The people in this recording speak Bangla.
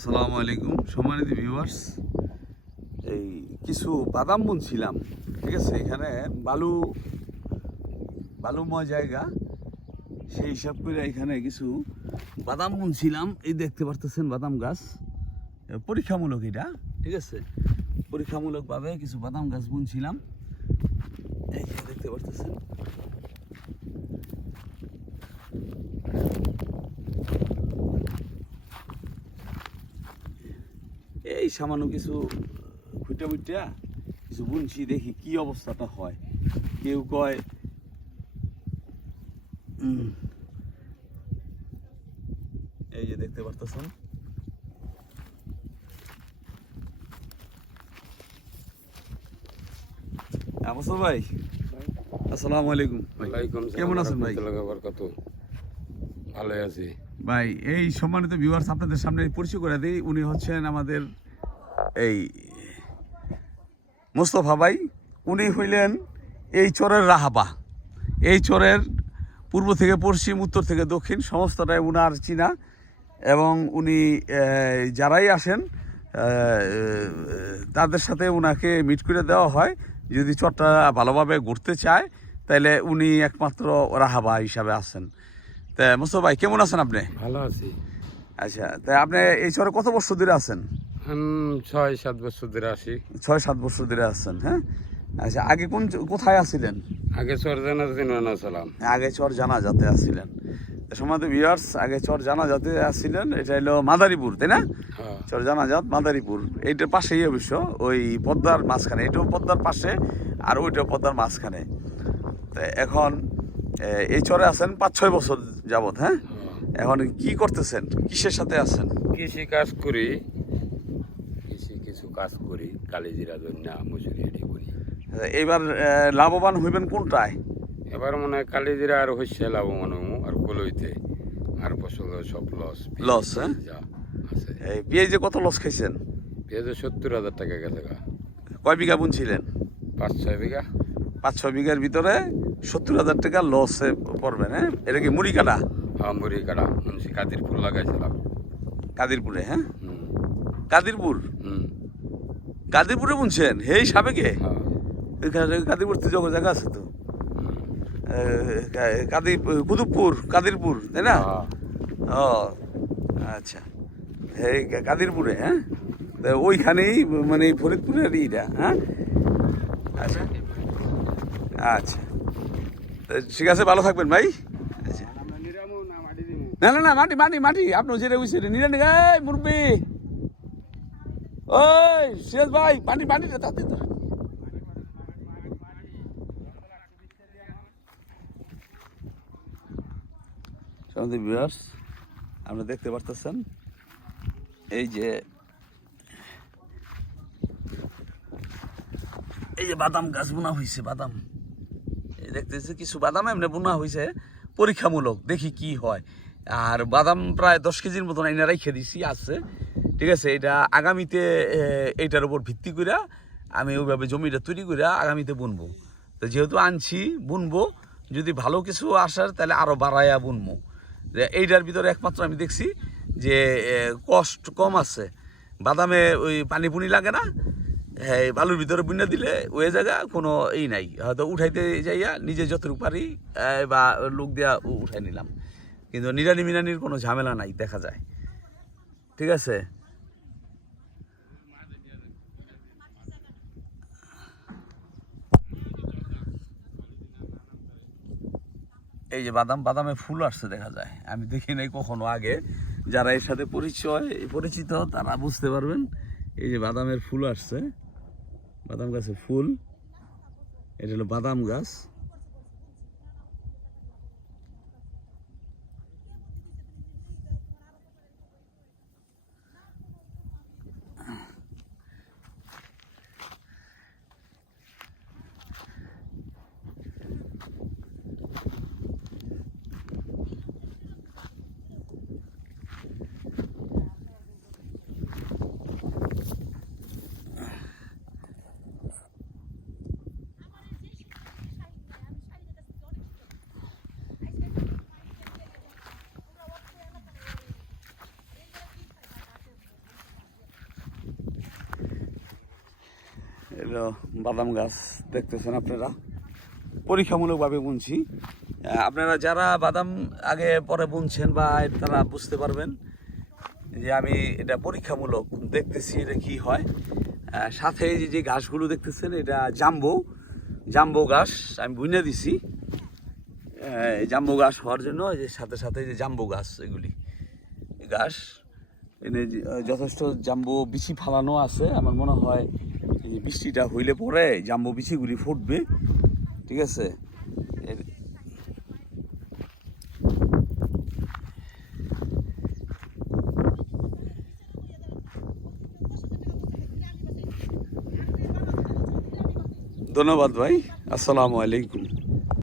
আসসালামু আলাইকুম সম্মানিত ভিউয়ার্স। এই কিছু বাদাম বুনছিলাম, ঠিক আছে। এখানে বালুময় জায়গা, সেই হিসাব করে এখানে কিছু বাদাম বুনছিলাম। এই দেখতে পারতেছেন বাদাম গাছ, পরীক্ষামূলক এটা, ঠিক আছে। পরীক্ষামূলকভাবে কিছু বাদাম গাছ বুনছিলাম, এই যে দেখতে পারতেছেন। এই সামান্য কিছু খুঁটা কিছু বুনছি, দেখি কি অবস্থাটা হয়। কেউ কয় এই যে দেখতে পারতেছেন, আবসর ভাই আসসালামু আলাইকুম। কেমন আছেন ভাই? ভালো আছি ভাই। এই সম্মানিত ভিউয়ার্স, আপনাদের সামনে পরিচয় করে দিই, উনি হচ্ছেন আমাদের এই মোস্তফা ভাই। উনি হইলেন এই চরের রাহাবা। এই চরের পূর্ব থেকে পশ্চিম, উত্তর থেকে দক্ষিণ সমস্তটাই উনার চিনা, এবং উনি যারাই আসেন তাদের সাথে উনাকে মিট করে দেওয়া হয়। যদি চরটা ভালোভাবে ঘুরতে চায় তাহলে উনি একমাত্র রাহাবা হিসাবে আছেন। তা মোস্তফা ভাই, কেমন আছেন আপনি? ভালো আছি। আচ্ছা, তা আপনি এই চরে কত বছর ধরে আছেন? 6-7 বছর ধরে আছি। 6-7 বছর ধরে আছেন, হ্যাঁ। আচ্ছা, আগে কোথায় আছিলেন? আগে চর জানা ছিলাম। আগে চর জানাজাতে আসছিলেন। সম্মানিত ভিউয়ার্স, আগে চর জানাজাতে আসছিলেন। এটা হলো মাদারীপুর, তাই না? চর জানাজাত মাদারীপুর, এইটার পাশেই অবশ্য, ওই পদ্মার মাঝখানে। এটাও পদ্মার পাশে আর ওইটাও পদ্মার মাঝখানে। তো এখন এই চরে আছেন 5-6 বছর যাবত, হ্যাঁ। এখন কি করতেছেন, কিসের সাথে আছেন? কৃষি কাজ করি, কিছু কাজ করি, কালিজিরা জন্য মজুরি এটি করি। এইবার লাভবান হইবেন কোনটায়? এবার মনে হয় কালিজিরা আর হচ্ছে লাভবান হবো, আর কলইতে আর ফসল সব লস, হ্যাঁ। আছে। এই পেঁয়াজে কত লস খাইছেন? পেঁয়াজে 70,000 টাকা গেছে। কয় বিঘা বুনছিলেন? 5-6 বিঘা। 5-6 বিঘার ভিতরে 70,000 টাকা লসে পড়বেন, হ্যাঁ। এটা কি মুড়ি কাটা? হ্যাঁ, মুড়ি কাটা মুন্সি কাদিরপুর লাগাইছিলাম। কাদিরপুরে, হ্যাঁ। কাদিরপুর, হুম। কাদিরপুরে বুনছেন? হেই সাবেকে হ্যাঁ। কাদিরপুর তো জগৎ জায়গা আছে তো। কুতুবপুর, কাদিরপুর, তাই না? ও আচ্ছা, এই কাদিরপুরে, হ্যাঁ। তো ওইখানেই মানে ফরিদপুরের ইটা, হ্যাঁ। আচ্ছা আচ্ছা, ঠিক আছে, ভালো থাকবেন ভাই। আচ্ছা, না না না, মাটি মাটি মাটি আপনি যেটা বুঝছে নিলেন। এই মুরব্বি, ওই সিরাজ ভাই, পানি পানিটা তাতে তো। সমাজের ভিউয়ার্স, আপনারা দেখতে পারতেছেন এই যে বাদাম গাছ বোনা হয়েছে। বাদাম এই দেখতেছি, কিছু বাদাম এমনি বোনা হয়েছে পরীক্ষামূলক, দেখি কি হয়। আর বাদাম প্রায় 10 কেজির মতন আইনা রেখে দিছি, আছে, ঠিক আছে। এটা আগামীতে এইটার উপর ভিত্তি করে আমি ওইভাবে জমিটা তৈরি করে আগামীতে বুনবো। তো যেহেতু আনছি, বুনবো, যদি ভালো কিছু আসার তাহলে আরও বাড়াইয়া বুনবো। এইটার ভিতরে একমাত্র আমি দেখছি যে কষ্ট কম আছে। বাদামে ওই পানি পুনি লাগে না, হ্যাঁ। বালুর ভিতরে বুনে দিলে ওই জায়গা কোনো নাই, হয়তো উঠাইতে যাইয়া নিজে যতটুকু পারি বা লোক দিয়া উঠাই নিলাম, কিন্তু নিড়ানি মিনানির কোনো ঝামেলা নাই দেখা যায়, ঠিক আছে। এই যে বাদামে ফুল আসছে দেখা যায়, আমি দেখি নাই কখনো আগে। যারা এর সাথে পরিচিত তারা বুঝতে পারবেন। এই যে বাদামের ফুল আসছে, বাদাম গাছের ফুল, এটা হলো বাদাম গাছ। এলো বাদাম গাছ দেখতেছেন আপনারা, পরীক্ষামূলকভাবে বুনছি। আপনারা যারা বাদাম আগে পরে বুনছেন বা তারা বুঝতে পারবেন যে আমি এটা পরীক্ষামূলক দেখতেছি এটা কি হয়। সাথে যে ঘাসগুলো দেখতেছেন এটা জাম্বো ঘাস আমি বুনে দিছি। জাম্বো ঘাস হওয়ার জন্য যে সাথে সাথে যে জাম্বো গাছ এগুলি ঘাস এনে যথেষ্ট জাম্বো বিচি ফালানো আছে। আমার মনে হয় এই যে বৃষ্টিটা হইলে পরে জাম্বো বিচিগুলি ফুটবে, ঠিক আছে। ধন্যবাদ ভাই, আসসালামু আলাইকুম।